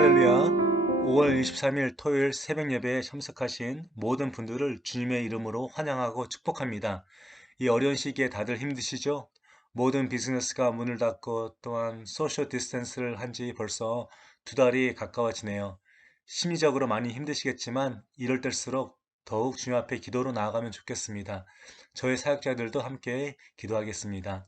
할렐루야. 5월 23일 토요일 새벽 예배에 참석하신 모든 분들을 주님의 이름으로 환영하고 축복합니다. 이 어려운 시기에 다들 힘드시죠? 모든 비즈니스가 문을 닫고 또한 소셜 디스턴스를 한 지 벌써 2달이 가까워지네요. 심리적으로 많이 힘드시겠지만 이럴 때일수록 더욱 주님 앞에 기도로 나아가면 좋겠습니다. 저희 사역자들도 함께 기도하겠습니다.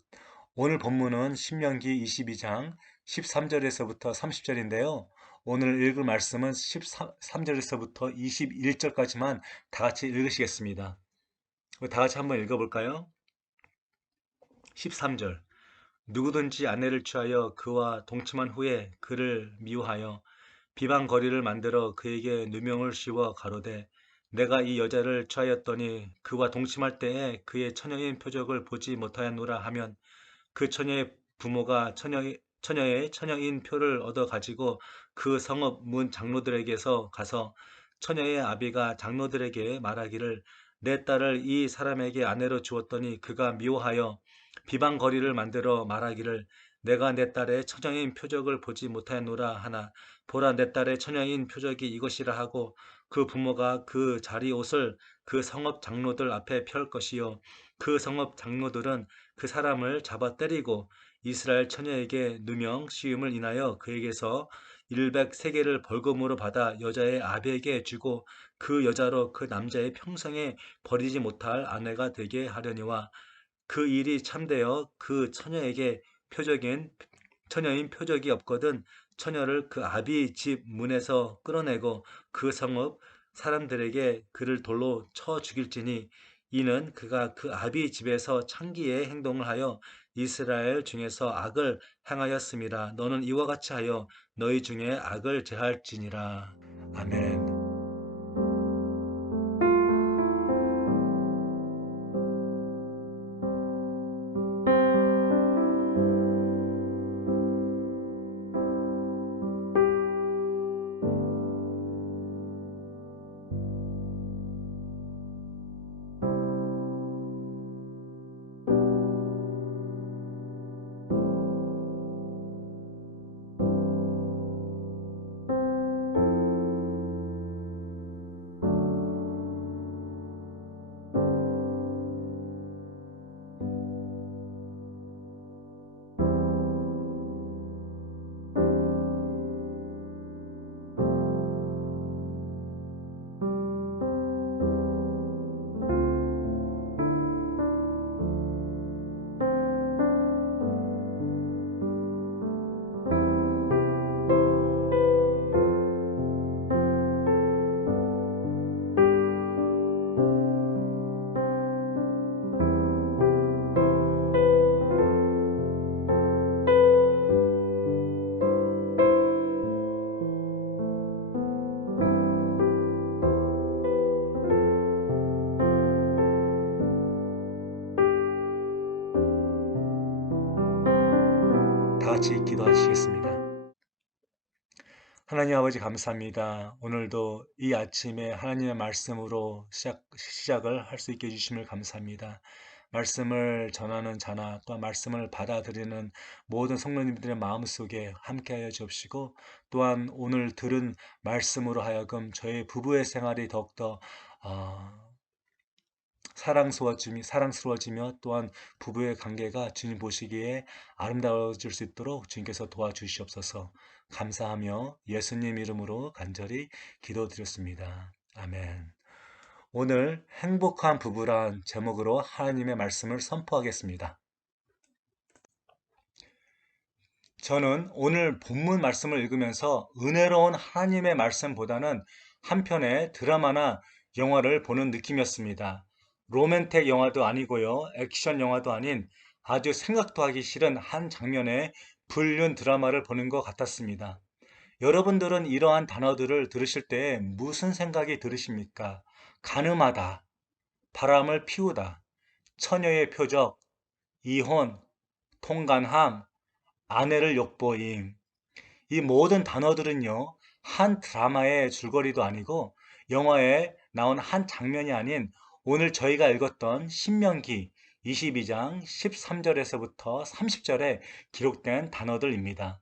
오늘 본문은 신명기 22장 13절에서부터 30절인데요. 오늘 읽을 말씀은 13절에서부터 21절까지만 다 같이 읽으시겠습니다. 다 같이 한번 읽어볼까요? 13절. 누구든지 아내를 취하여 그와 동침한 후에 그를 미워하여 비방거리를 만들어 그에게 누명을 씌워 가로되 내가 이 여자를 취하였더니 그와 동침할 때에 그의 처녀인 표적을 보지 못하였노라 하면 그 처녀의 부모가 처녀의 처녀인 표를 얻어 가지고 그 성읍 문 장로들에게서 가서 처녀의 아비가 장로들에게 말하기를 내 딸을 이 사람에게 아내로 주었더니 그가 미워하여 비방거리를 만들어 말하기를 내가 내 딸의 처녀인 표적을 보지 못하였노라 하나 보라 내 딸의 처녀인 표적이 이것이라 하고 그 부모가 그 자리 옷을 그 성읍 장로들 앞에 펼 것이요 그 성읍 장로들은 그 사람을 잡아 때리고 이스라엘 처녀에게 누명 씌움을 인하여 그에게서 100세겔을 벌금으로 받아 여자의 아비에게 주고 그 여자로 그 남자의 평생에 버리지 못할 아내가 되게 하려니와 그 일이 참되어 그 처녀에게 처녀인 표적이 없거든 처녀를 그 아비 집 문에서 끌어내고 그 성읍 사람들에게 그를 돌로 쳐 죽일지니 이는 그가 그 아비 집에서 창기의 행동을 하여 이스라엘 중에서 악을 행하였음이라. 너는 이와 같이 하여 너희 중에 악을 제할지니라. 아멘. 다 같이 기도하시겠습니다. 하나님 아버지 감사합니다. 오늘도 이 아침에 하나님의 말씀으로 시작을 할 수 있게 해주심을 감사합니다. 말씀을 전하는 자나 또 말씀을 받아들이는 모든 성도님들의 마음속에 함께하여 주옵시고 또한 오늘 들은 말씀으로 하여금 저희 부부의 생활이 더욱더 사랑스러워지며 또한 부부의 관계가 주님 보시기에 아름다워질 수 있도록 주님께서 도와주시옵소서. 감사하며 예수님 이름으로 간절히 기도드렸습니다. 아멘. 오늘 행복한 부부란 제목으로 하나님의 말씀을 선포하겠습니다. 저는 오늘 본문 말씀을 읽으면서 은혜로운 하나님의 말씀보다는 한편의 드라마나 영화를 보는 느낌이었습니다. 로맨틱 영화도 아니고요. 액션 영화도 아닌 아주 생각도 하기 싫은 한 장면의 불륜 드라마를 보는 것 같았습니다. 여러분들은 이러한 단어들을 들으실 때 무슨 생각이 들으십니까? 가늠하다, 바람을 피우다, 처녀의 표적, 이혼, 통간함, 아내를 욕보임. 이 모든 단어들은요, 한 드라마의 줄거리도 아니고 영화에 나온 한 장면이 아닌 오늘 저희가 읽었던 신명기 22장 13절에서부터 30절에 기록된 단어들입니다.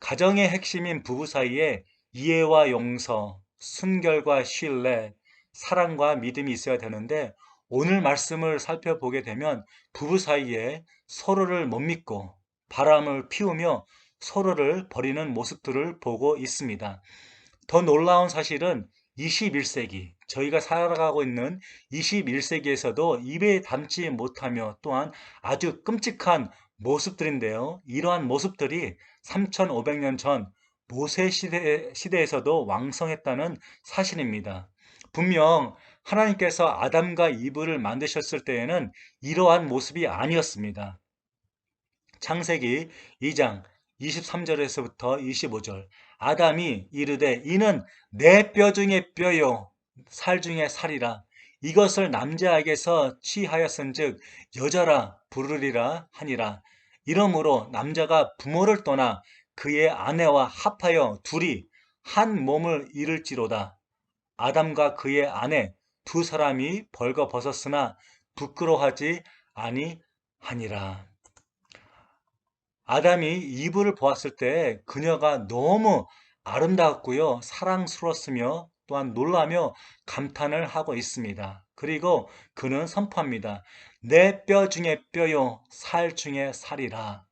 가정의 핵심인 부부 사이에 이해와 용서, 순결과 신뢰, 사랑과 믿음이 있어야 되는데 오늘 말씀을 살펴보게 되면 부부 사이에 서로를 못 믿고 바람을 피우며 서로를 버리는 모습들을 보고 있습니다. 더 놀라운 사실은 21세기, 저희가 살아가고 있는 21세기에서도 입에 담지 못하며 또한 아주 끔찍한 모습들인데요. 이러한 모습들이 3500년 전 모세 시대에서도 왕성했다는 사실입니다. 분명 하나님께서 아담과 이브를 만드셨을 때에는 이러한 모습이 아니었습니다. 창세기 2장 23절에서부터 25절 아담이 이르되 이는 내 뼈 중에 뼈요 살 중에 살이라 이것을 남자에게서 취하였은즉 여자라 부르리라 하니라. 이러므로 남자가 부모를 떠나 그의 아내와 합하여 둘이 한 몸을 이룰지로다. 아담과 그의 아내 두 사람이 벌거벗었으나 부끄러워하지 아니하니라. 아담이 이브를 보았을 때 그녀가 너무 아름다웠고요. 사랑스러웠으며 또한 놀라며 감탄을 하고 있습니다. 그리고 그는 선포합니다. 내 뼈 중에 뼈요 살 중에 살이라.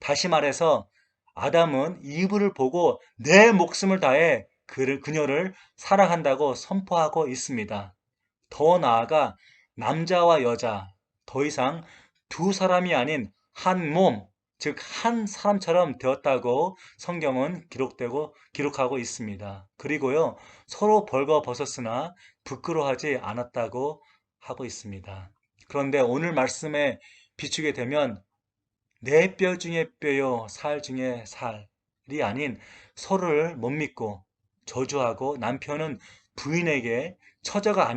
다시 말해서 아담은 이브를 보고 내 목숨을 다해 그녀를 사랑한다고 선포하고 있습니다. 더 나아가 남자와 여자, 더 이상 두 사람이 아닌 한 몸, 즉 한 사람처럼 되었다고 성경은 기록하고 있습니다. 그리고요, 서로 벌거벗었으나 부끄러워하지 않았다고 하고 있습니다. 그런데 오늘 말씀에 비추게 되면 내 뼈 중에 뼈요, 살 중에 살이 아닌 서로를 못 믿고 저주하고 남편은 부인에게 처녀가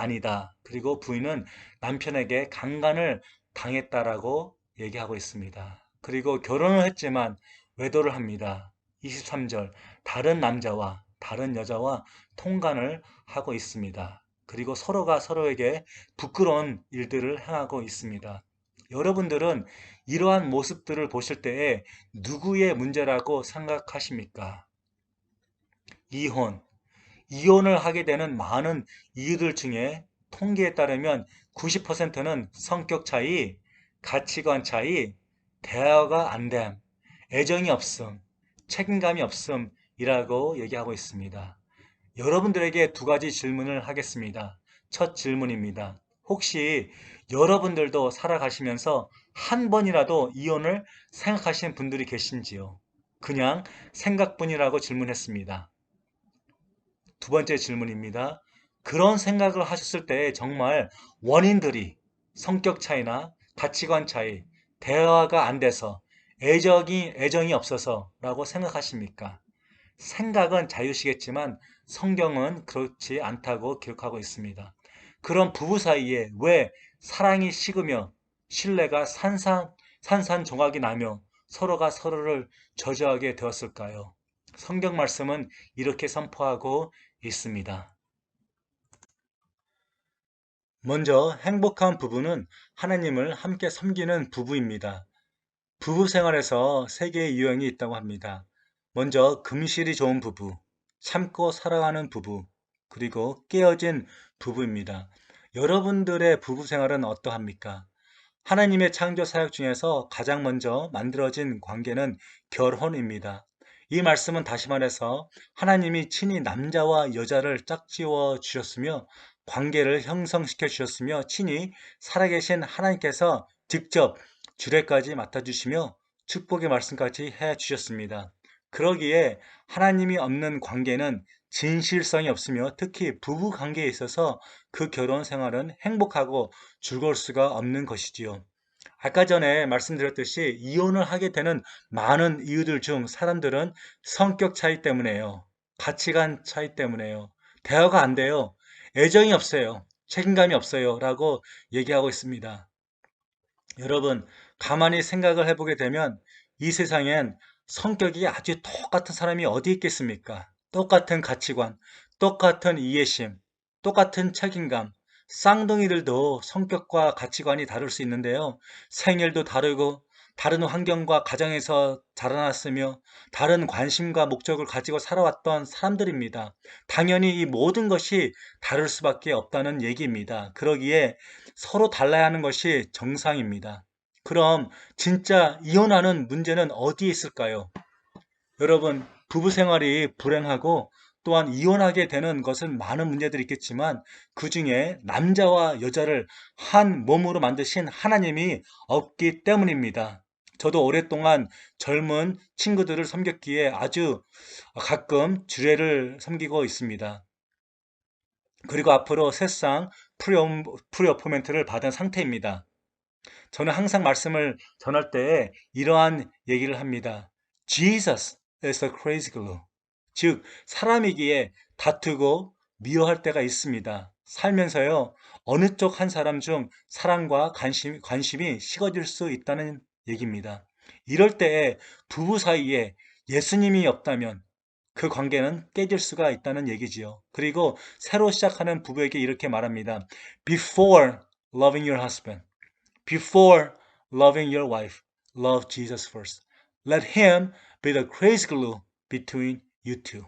아니다. 그리고 부인은 남편에게 강간을 당했다라고 얘기하고 있습니다. 그리고 결혼을 했지만 외도를 합니다. 23절 다른 남자와 다른 여자와 통간을 하고 있습니다. 그리고 서로가 서로에게 부끄러운 일들을 행하고 있습니다. 여러분들은 이러한 모습들을 보실 때에 누구의 문제라고 생각하십니까? 이혼, 이혼을 하게 되는 많은 이유들 중에 통계에 따르면 90%는 성격 차이, 가치관 차이, 대화가 안 됨, 애정이 없음, 책임감이 없음이라고 얘기하고 있습니다. 여러분들에게 두 가지 질문을 하겠습니다. 첫 질문입니다. 혹시 여러분들도 살아가시면서 한 번이라도 이혼을 생각하시는 분들이 계신지요? 그냥 생각뿐이라고 질문했습니다. 두 번째 질문입니다. 그런 생각을 하셨을 때 정말 원인들이 성격 차이나 가치관 차이, 대화가 안 돼서 애정이 없어서라고 생각하십니까? 생각은 자유시겠지만 성경은 그렇지 않다고 기록하고 있습니다. 그런 부부 사이에 왜 사랑이 식으며 신뢰가 산산조각이 나며 서로가 서로를 저주하게 되었을까요? 성경 말씀은 이렇게 선포하고 있습니다. 먼저 행복한 부부는 하나님을 함께 섬기는 부부입니다. 부부 생활에서 세 개의 유형이 있다고 합니다. 먼저 금실이 좋은 부부, 참고 사랑하는 부부, 그리고 깨어진 부부입니다. 여러분들의 부부 생활은 어떠합니까? 하나님의 창조 사역 중에서 가장 먼저 만들어진 관계는 결혼입니다. 이 말씀은 다시 말해서 하나님이 친히 남자와 여자를 짝지어 주셨으며 관계를 형성시켜 주셨으며 친히 살아계신 하나님께서 직접 주례까지 맡아주시며 축복의 말씀까지 해 주셨습니다. 그러기에 하나님이 없는 관계는 진실성이 없으며 특히 부부 관계에 있어서 그 결혼 생활은 행복하고 즐거울 수가 없는 것이지요. 아까 전에 말씀드렸듯이 이혼을 하게 되는 많은 이유들 중 사람들은 성격 차이 때문에요. 가치관 차이 때문에요. 대화가 안 돼요. 애정이 없어요. 책임감이 없어요. 라고 얘기하고 있습니다. 여러분, 가만히 생각을 해보게 되면 이 세상엔 성격이 아주 똑같은 사람이 어디 있겠습니까? 똑같은 가치관, 똑같은 이해심, 똑같은 책임감, 쌍둥이들도 성격과 가치관이 다를 수 있는데요. 생일도 다르고, 다른 환경과 가정에서 자라났으며 다른 관심과 목적을 가지고 살아왔던 사람들입니다. 당연히 이 모든 것이 다를 수밖에 없다는 얘기입니다. 그러기에 서로 달라야 하는 것이 정상입니다. 그럼 진짜 이혼하는 문제는 어디에 있을까요? 여러분, 부부 생활이 불행하고 또한 이혼하게 되는 것은 많은 문제들이 있겠지만 그 중에 남자와 여자를 한 몸으로 만드신 하나님이 없기 때문입니다. 저도 오랫동안 젊은 친구들을 섬겼기에 아주 가끔 주례를 섬기고 있습니다. 그리고 앞으로 새상 프리어포멘트를 받은 상태입니다. 저는 항상 말씀을 전할 때 이러한 얘기를 합니다. Jesus is a crazy glue. 즉, 사람이기에 다투고 미워할 때가 있습니다. 살면서요, 어느 쪽 한 사람 중 사랑과 관심이 식어질 수 있다는 얘기입니다. 이럴 때에 부부 사이에 예수님이 없다면 그 관계는 깨질 수가 있다는 얘기지요. 그리고 새로 시작하는 부부에게 이렇게 말합니다. Before loving your husband, Before loving your wife, love Jesus first. Let him be the crazy glue between you two.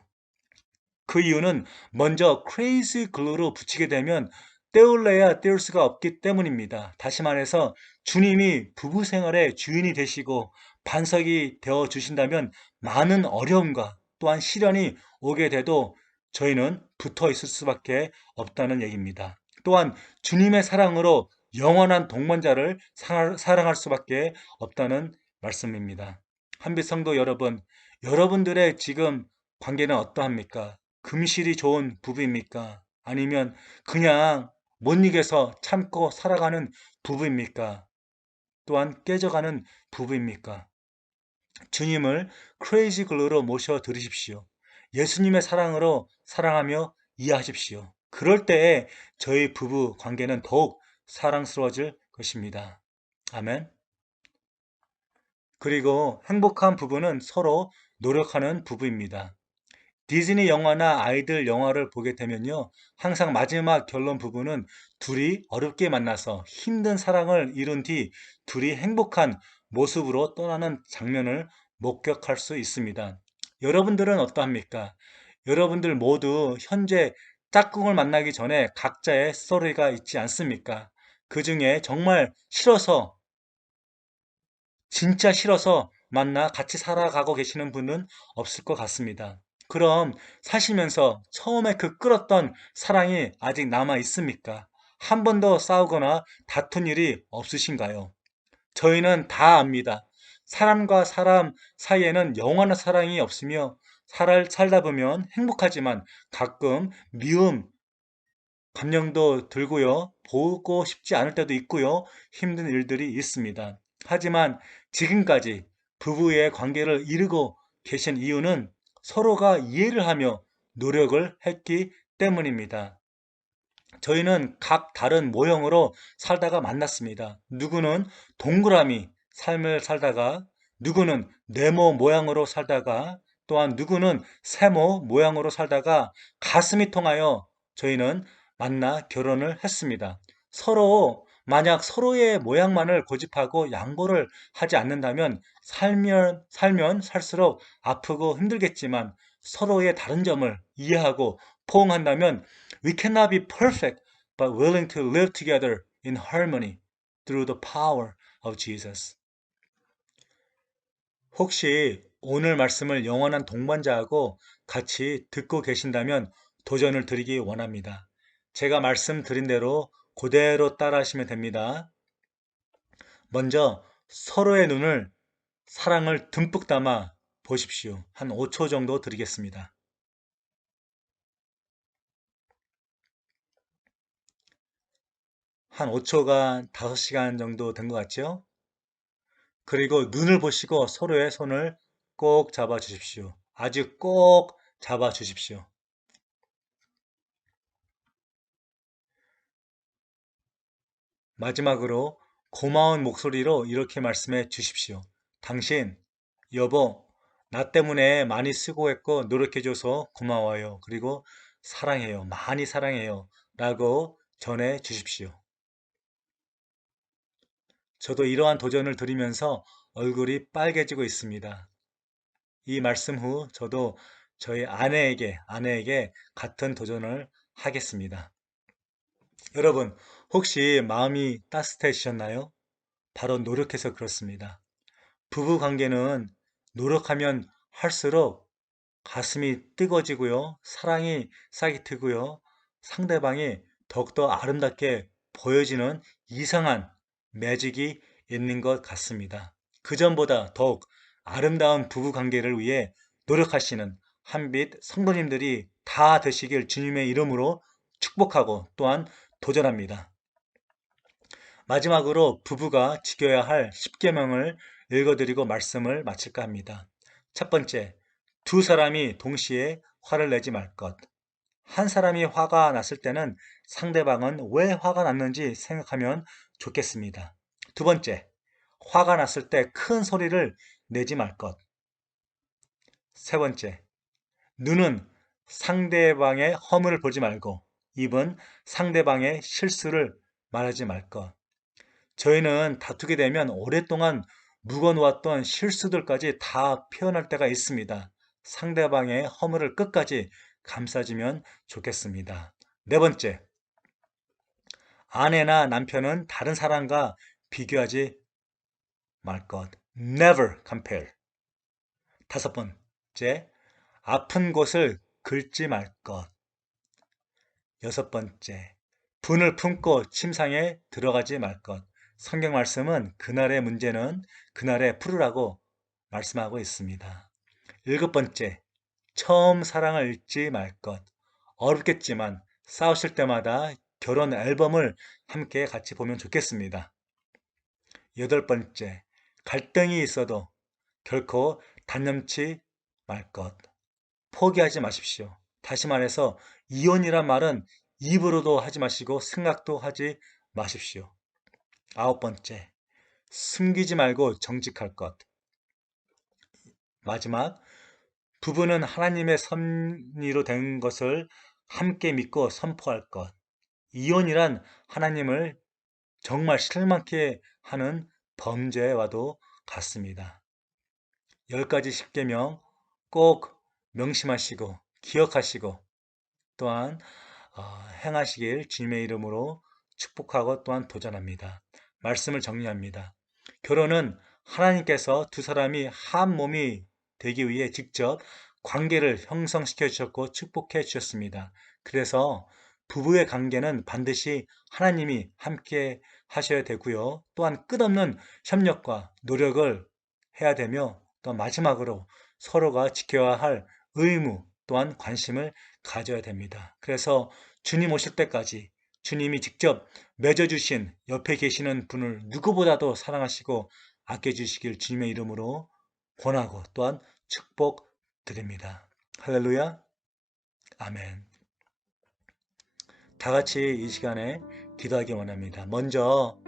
그 이유는 먼저 crazy glue로 붙이게 되면 떼울래야 떼울 수가 없기 때문입니다. 다시 말해서 주님이 부부 생활의 주인이 되시고 반석이 되어 주신다면 많은 어려움과 또한 시련이 오게 돼도 저희는 붙어 있을 수밖에 없다는 얘기입니다. 또한 주님의 사랑으로 영원한 동반자를 사랑할 수밖에 없다는 말씀입니다. 한빛 성도 여러분, 여러분들의 지금 관계는 어떠합니까? 금실이 좋은 부부입니까? 아니면 그냥 못 이겨서 참고 살아가는 부부입니까? 또한 깨져가는 부부입니까? 주님을 크레이지 글루로 모셔 드리십시오. 예수님의 사랑으로 사랑하며 이해하십시오. 그럴 때에 저희 부부 관계는 더욱 사랑스러워질 것입니다. 아멘. 그리고 행복한 부부는 서로 노력하는 부부입니다. 디즈니 영화나 아이들 영화를 보게 되면요. 항상 마지막 결론 부분은 둘이 어렵게 만나서 힘든 사랑을 이룬 뒤 둘이 행복한 모습으로 떠나는 장면을 목격할 수 있습니다. 여러분들은 어떠합니까? 여러분들 모두 현재 짝꿍을 만나기 전에 각자의 스토리가 있지 않습니까? 그 중에 정말 싫어서 진짜 싫어서 만나 같이 살아가고 계시는 분은 없을 것 같습니다. 그럼 사시면서 처음에 그 끌었던 사랑이 아직 남아 있습니까? 한 번도 싸우거나 다툰 일이 없으신가요? 저희는 다 압니다. 사람과 사람 사이에는 영원한 사랑이 없으며 살다 보면 행복하지만 가끔 미움, 감정도 들고요. 보고 싶지 않을 때도 있고요. 힘든 일들이 있습니다. 하지만 지금까지 부부의 관계를 이루고 계신 이유는 서로가 이해를 하며 노력을 했기 때문입니다. 저희는 각 다른 모형으로 살다가 만났습니다. 누구는 동그라미 삶을 살다가, 누구는 네모 모양으로 살다가, 또한 누구는 세모 모양으로 살다가 가슴이 통하여 저희는 만나 결혼을 했습니다. 만약 서로의 모양만을 고집하고 양보를 하지 않는다면 살면 살수록 아프고 힘들겠지만 서로의 다른 점을 이해하고 포용한다면 we cannot be perfect but willing to live together in harmony through the power of Jesus. 혹시 오늘 말씀을 영원한 동반자하고 같이 듣고 계신다면 도전을 드리기 원합니다. 제가 말씀드린 대로 그대로 따라하시면 됩니다. 먼저 서로의 눈을 사랑을 듬뿍 담아 보십시오. 한 5초 정도 드리겠습니다. 한 5초가 5시간 정도 된 것 같죠? 그리고 눈을 보시고 서로의 손을 꼭 잡아 주십시오. 아주 꼭 잡아 주십시오. 마지막으로 고마운 목소리로 이렇게 말씀해 주십시오. 당신, 여보, 나 때문에 많이 수고했고 노력해줘서 고마워요. 그리고 사랑해요. 많이 사랑해요. 라고 전해 주십시오. 저도 이러한 도전을 들으면서 얼굴이 빨개지고 있습니다. 이 말씀 후 저도 저희 아내에게 같은 도전을 하겠습니다. 여러분, 혹시 마음이 따뜻해지셨나요? 바로 노력해서 그렇습니다. 부부 관계는 노력하면 할수록 가슴이 뜨거워지고요. 사랑이 싹이 트고요. 상대방이 더욱더 아름답게 보여지는 이상한 매직이 있는 것 같습니다. 그전보다 더욱 아름다운 부부 관계를 위해 노력하시는 한빛 성도님들이 다 되시길 주님의 이름으로 축복하고 또한 도전합니다. 마지막으로 부부가 지켜야 할 10계명을 읽어드리고 말씀을 마칠까 합니다. 첫 번째, 두 사람이 동시에 화를 내지 말 것. 한 사람이 화가 났을 때는 상대방은 왜 화가 났는지 생각하면 좋겠습니다. 두 번째, 화가 났을 때 큰 소리를 내지 말 것. 세 번째, 눈은 상대방의 허물을 보지 말고 입은 상대방의 실수를 말하지 말 것. 저희는 다투게 되면 오랫동안 묵어놓았던 실수들까지 다 표현할 때가 있습니다. 상대방의 허물을 끝까지 감싸주면 좋겠습니다. 네 번째, 아내나 남편은 다른 사람과 비교하지 말 것. Never compare. 다섯 번째, 아픈 곳을 긁지 말 것. 여섯 번째, 분을 품고 침상에 들어가지 말 것. 성경 말씀은 그날의 문제는 그날에 풀으라고 말씀하고 있습니다. 일곱 번째, 처음 사랑을 잊지 말 것. 어렵겠지만 싸우실 때마다 결혼 앨범을 함께 같이 보면 좋겠습니다. 여덟 번째, 갈등이 있어도 결코 단념치 말 것. 포기하지 마십시오. 다시 말해서 이혼이란 말은 입으로도 하지 마시고 생각도 하지 마십시오. 아홉 번째, 숨기지 말고 정직할 것. 마지막, 부부는 하나님의 섭리로 된 것을 함께 믿고 선포할 것. 이혼이란 하나님을 정말 실망케 하는 범죄와도 같습니다. 10가지 10계명 꼭 명심하시고 기억하시고 또한 행하시길 주님의 이름으로 축복하고 또한 도전합니다. 말씀을 정리합니다. 결혼은 하나님께서 두 사람이 한 몸이 되기 위해 직접 관계를 형성시켜 주셨고 축복해 주셨습니다. 그래서 부부의 관계는 반드시 하나님이 함께 하셔야 되고요. 또한 끝없는 협력과 노력을 해야 되며 또 마지막으로 서로가 지켜야 할 의무 또한 관심을 가져야 됩니다. 그래서 주님 오실 때까지 주님이 직접 맺어주신 옆에 계시는 분을 누구보다도 사랑하시고 아껴주시길 주님의 이름으로 권하고 또한 축복드립니다. 할렐루야. 아멘. 다 같이 이 시간에 기도하기 원합니다. 먼저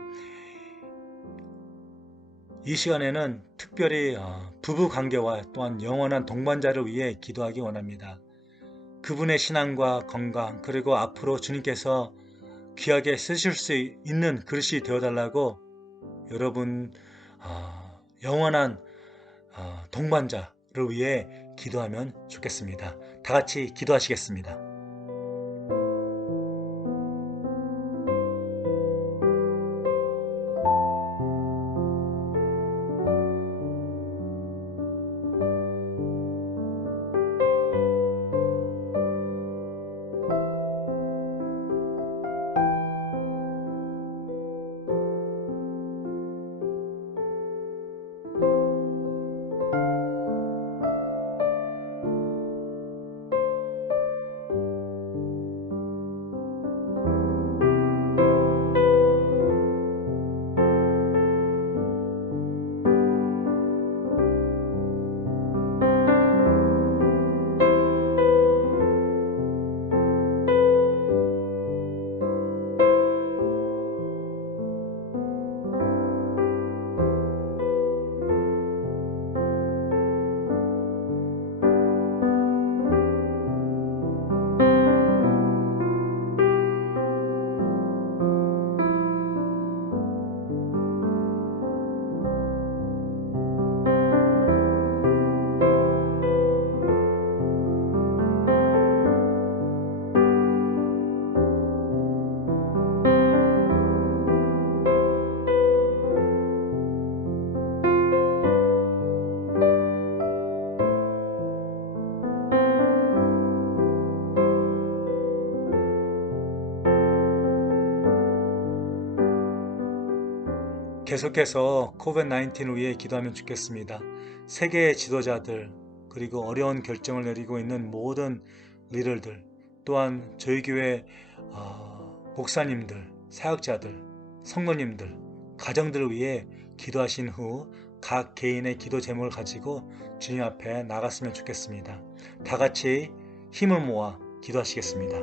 이 시간에는 특별히 부부 관계와 또한 영원한 동반자를 위해 기도하기 원합니다. 그분의 신앙과 건강 그리고 앞으로 주님께서 귀하게 쓰실 수 있는 그릇이 되어달라고 여러분 영원한 동반자를 위해 기도하면 좋겠습니다. 다 같이 기도하시겠습니다. 계속해서 코비드-19 위해 기도하면 좋겠습니다. 세계의 지도자들, 그리고 어려운 결정을 내리고 있는 모든 리더들, 또한 저희 교회 목사님들, 사역자들, 성도님들, 가정들을 위해 기도하신 후 각 개인의 기도 제목을 가지고 주님 앞에 나갔으면 좋겠습니다. 다 같이 힘을 모아 기도하시겠습니다.